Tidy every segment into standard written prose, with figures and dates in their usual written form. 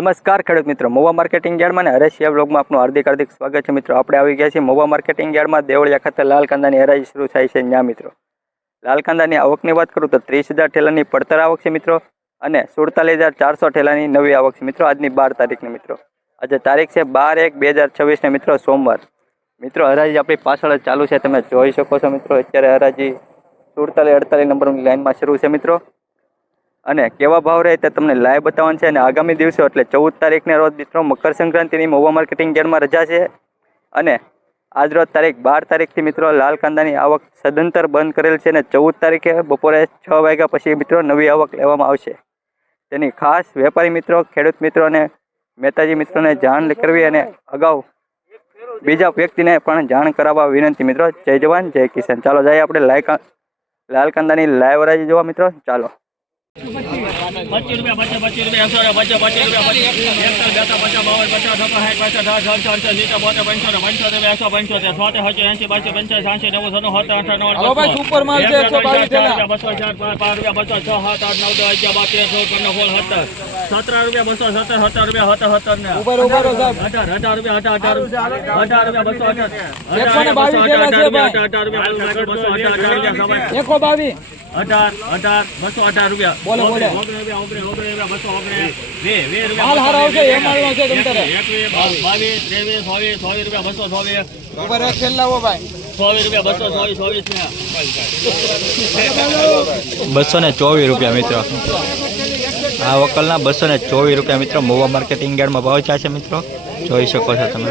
નમસ્કાર ખેડૂત મિત્રો, મહુવા માર્કેટિંગ યાર્ડમાં અને હરેશિયા બ્લોગમાં આપનું હાર્દિક સ્વાગત છે મિત્રો. આપણે આવી ગયા છીએ મહુવા માર્કેટિંગ યાર્ડમાં. દેવળિયા ખાતે લાલ કાંદાની હરાજી શરૂ થાય છે ત્યાં મિત્રો. લાલ કાંદાની આવકની વાત કરું તો 30,000 ઠેલાની પડતર આવક છે મિત્રો અને 47,400 ઠેલાની નવી આવક છે મિત્રો. આજની 12 તારીખની મિત્રો. આજે તારીખ છે 12/1/2026 ને મિત્રો સોમવાર. મિત્રો હરાજી આપણી પાછળ જ ચાલુ છે, તમે જોઈ શકો છો મિત્રો. અત્યારે હરાજી 47-48 નંબરની લાઇનમાં શરૂ છે મિત્રો. અને કેવા ભાવ રહે તે તમને લાઈવ બતાવવાનું છે. અને આગામી દિવસો એટલે 14 તારીખને રોજ મિત્રો મકર સંક્રાંતિની મહુવા માર્કેટિંગ યાર્ડમાં રજા છે. અને આજ રોજ તારીખ 12 તારીખથી મિત્રો લાલ કાંદાની આવક સદંતર બંધ કરેલ છે. અને 14 તારીખે બપોરે 6 વાગ્યા પછી મિત્રો નવી આવક લેવામાં આવશે. તેની ખાસ વેપારી મિત્રો, ખેડૂત મિત્રો અને મહેતાજી મિત્રોને જાણ કરવી અને અગાઉ બીજા વ્યક્તિને પણ જાણ કરાવવા વિનંતી મિત્રો. જય જવાન જય કિસાન. ચાલો જાય આપણે લાલ કાંદાની લાઈવ હરાજી જોવા મિત્રો. ચાલો. 25 રૂપિયા 25 રૂપિયા 25 રૂપિયા સુપર માલ છે 122 થેલા 17 રૂપિયા 217 રૂપિયા 17 ને ઉપર સાહેબ 18 રૂપિયા 18 રૂપિયા બોલે બોલે 218 હાલ હાર આવશે એ માલનો છે તમ તારે 22 23 24 રૂપિયા 224 ઉપર એક થેલ લાવો ભાઈ 24 રૂપિયા 224 રૂપિયા મિત્રો. આ વકલના 224 રૂપિયા મિત્રો. મહુવા માર્કેટિંગ યાર્ડમાં ભાવ છે મિત્રો, જોઈ શકો છો તમે.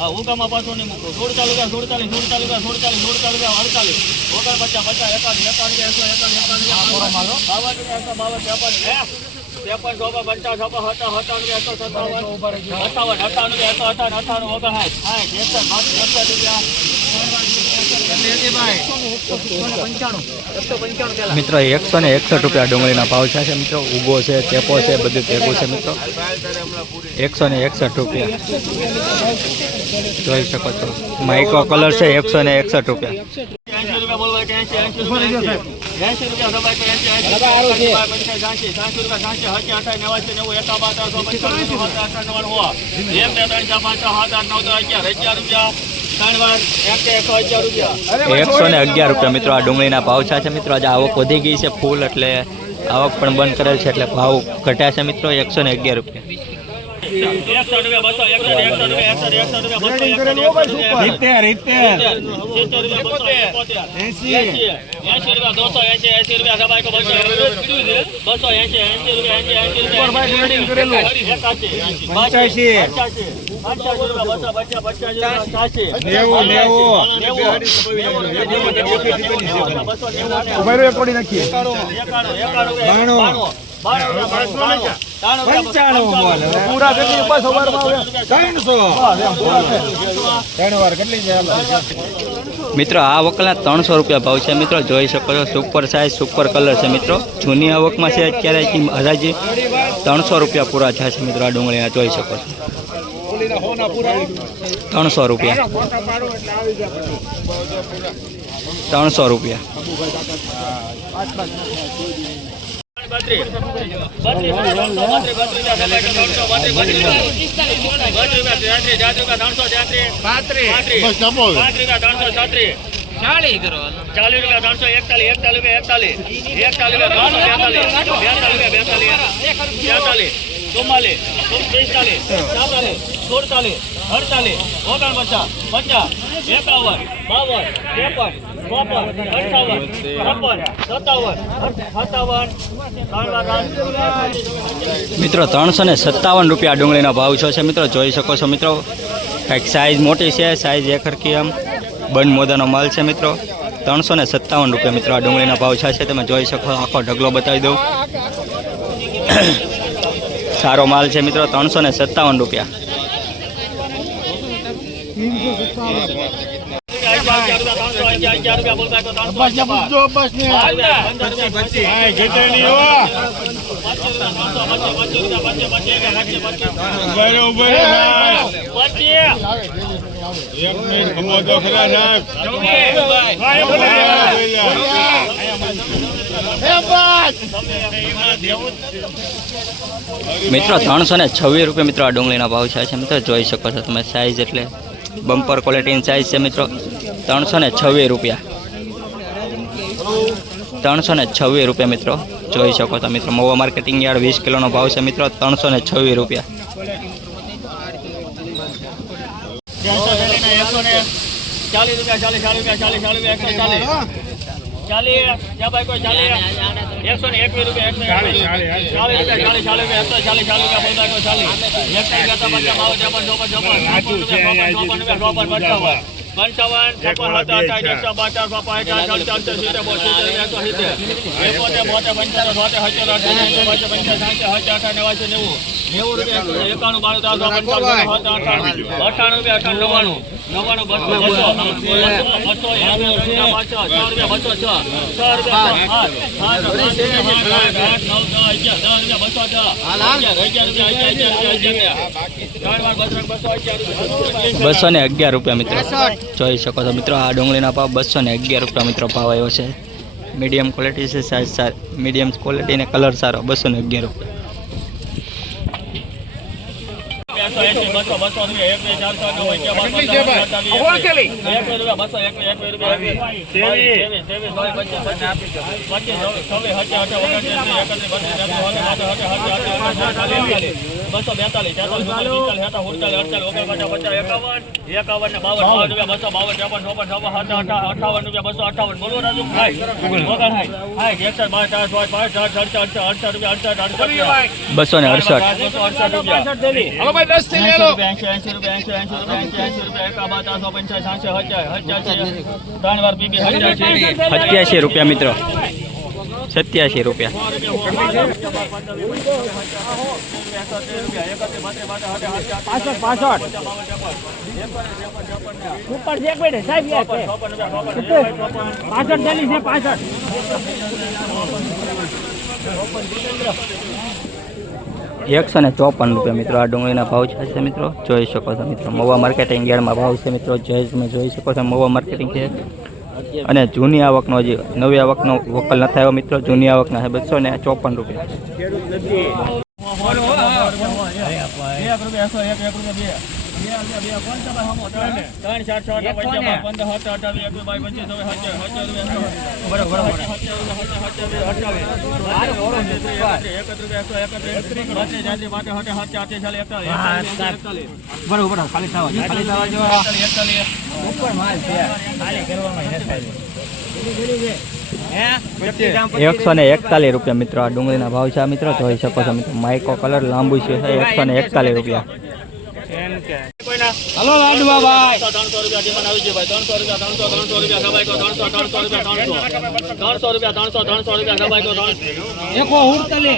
હુકામાં પાછો નહીં મૂકો 47 રૂપિયા 47 મિત્રો 161 રૂપિયા ડુંગળીના ભાવ છે મિત્રો. ઉગો છે, ચેપો છે, બધું ભેગું છે મિત્રો. 161 રૂપિયા જોઈ શકો છો. માઇક્રો કલર છે 161 રૂપિયા. 80 રૂપિયા બોલવા કે 80 રૂપિયા સભાઈ કે 111 રૂપિયા મિત્રો. આ ડુંગળીના ભાવ છે મિત્રો. આજે આવક વધી ગઈ છે ફૂલ, એટલે આવક પણ બંધ કરેલ છે, એટલે ભાવ ઘટ્યા છે મિત્રો. 111 રૂપિયા. પૂરા કેટલી ઉપર સવારમાં મિત્રો આ વકલના 300 રૂપિયા ભાવ છે મિત્રો. જોઈ શકો છો. સુપર સાઇઝ, સુપર કલર છે મિત્રો. જૂની આવકમાં છે અત્યારે હરાજી 300 રૂપિયા પૂરા છે મિત્રો. આ ડુંગળીના જોઈ શકો છો. 300 રૂપિયા 300 રૂપિયા. 40 47, 48, 49, 50, 51, 52, 53, 54, 58, 57, મિત્રો 357 રૂપિયા ડુંગળીનો ભાવ છે મિત્રો, જોઈ શકો છો મિત્રો. કંઈક સાઈઝ મોટી છે, સાઈઝ એક હરખી આમ બંધ મોદાનો માલ છે મિત્રો. 357 રૂપિયા મિત્રો આ ડુંગળીનો ભાવ છે. તમે જોઈ શકો, આખો ઢગલો બતાવી દઉં. સારો માલ છે મિત્રો, 357 રૂપિયા. મિત્રો 326 રૂપિયા મિત્રો આ ડુંગળીના ભાવ છે મિત્રો, જોઈ શકો છો તમે. સાઈઝ એટલે બમ્પર ક્વોલિટીની સાઈઝ છે મિત્રો. 326 રૂપિયા, 326 રૂપિયા મિત્રો, જોઈ શકો છો મિત્રો. મહુવા માર્કેટિંગ યાર્ડ 20 કિલોનો ભાવ છે મિત્રો, 326 રૂપિયા. 40 રૂપિયા, 40, 40 રૂપિયા, 40, 40, 40, 121 રૂપિયા, 211 રૂપિયા મિત્રો, જોઈ શકો છો મિત્રો. આ ડુંગળીના ભાવ 211 રૂપિયા મિત્રો ભાવ આવ્યો છે. મીડિયમ ક્વોલિટી છે, સાઈઝ સારી, મીડિયમ ક્વોલિટી ને કલર સારો. 211 રૂપિયા. 87 રૂપિયા મિત્રો, 87 રૂપિયા. ઉપર જે કોઈ ને સાહેબ યાર 65 ચાલી છે 65. 154 રૂપિયા મિત્રો આ ડુંગળીના ભાવ છે મિત્રો, જોઈ શકો છો મિત્રો. મહુવા માર્કેટિંગ યાર્ડમાં ભાવ છે મિત્રો, તમે જોઈ શકો છો. મહુવા માર્કેટિંગ છે અને જૂની આવકનો, હજી નવી આવકનો વકલ ન થયો મિત્રો. જૂની આવકના છે 254 રૂપિયા. બરોબર ખાલી થવા જો ઉપર માલ છે ખાલી કરવામાં ન થાય. 141 રૂપિયા મિત્રો આ ડુંગળીના ભાવ છે મિત્રો, જોઈ શકો છો મિત્રો. માઇકો કલર લાંબુ છે, 141 રૂપિયા. હલો લાડવા ભાઈ 300 રૂપિયા ડિમાન્ડ આવી છે ભાઈ. 300 રૂપિયા, 300 રૂપિયા સબાઈ કો 300 રૂપિયા, 300 રૂપિયા, 300 રૂપિયા સબાઈ કો 1 ઉડતલે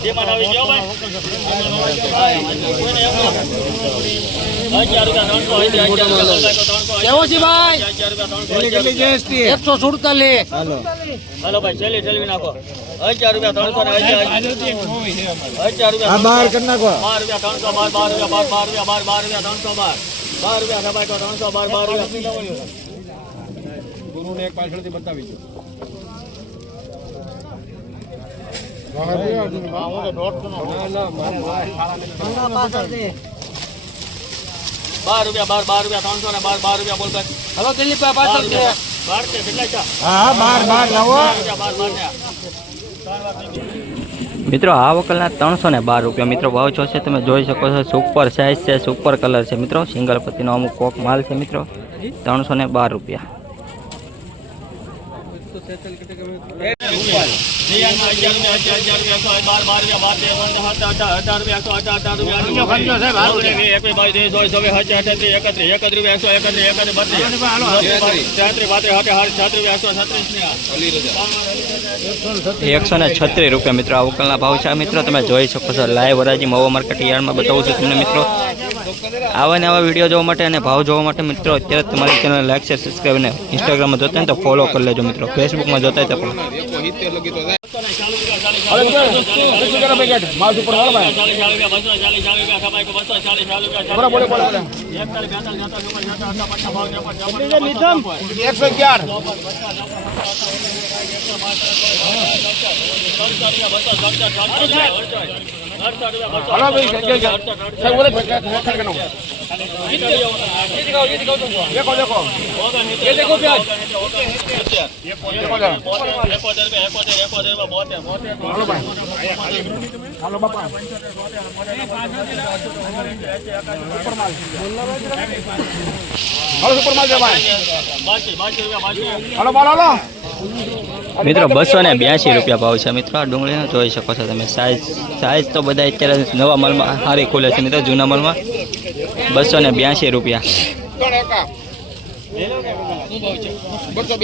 ડિમાન્ડ આવી ગયો ભાઈ. 1000 રૂપિયા 300, કેવો છે ભાઈ? 1000 રૂપિયા 147. હાલો ભાઈ છેલ્લી છેલ્લી નાખો. 1000 રૂપિયા 300 ને 1000 રૂપિયા આ બહાર કરી નાખો. 12 રૂપિયા 300, 12 રૂપિયા 12 રૂપિયા 300, 12 રૂપિયા સબાઈ કો 300, 12 રૂપિયા ગુરુને એક પાછળથી બતાવી દો. બાર રૂપિયા 12 રૂપિયા 300 ને 12 રૂપિયા બોલ ભાઈ. હલો દિલીપ ભાઈ પાછળ છે. 12 છે કેટલા છે? હા 12 લાવો. 12 ને મિત્રો આ વકલના 312 રૂપિયા મિત્રો ભાવ છો છે તમે જોઈ શકો છો. સુપર સાઇઝ છે, સુપર કલર છે મિત્રો. સિંગલ પત્તીનો અમુક કોક માલ છે મિત્રો. 312 રૂપિયા. ₹136 રૂપિયા મિત્રો આ વકલના ભાવ છે મિત્રો. તમે જોઈ શકો છો. લાઈવ હરાજી મહુવા માર્કેટ યાર્ડમાં બતાવું છું તમને મિત્રો. આવા ને આવા વિડીયો જોવા માટે અને ભાવ જોવા માટે મિત્રો અત્યારે તમારી ચેનલ લાઈક શેર સબસ્ક્રાઈબ અને ઇન્સ્ટાગ્રામમાં જોતા હોય તો ફોલો કરી લેજો મિત્રો. ફેસબુકમાં જોતા હોય તો પણ મિત્રો 282 રૂપિયા ભાવ છે મિત્રો. આ ડુંગળીનો જોઈ શકો છો તમે. સાઈઝ તો બધા અત્યારે નવા માલમાં સારી ખુલે છે મિત્રો. જૂના માલમાં 282 રૂપિયા.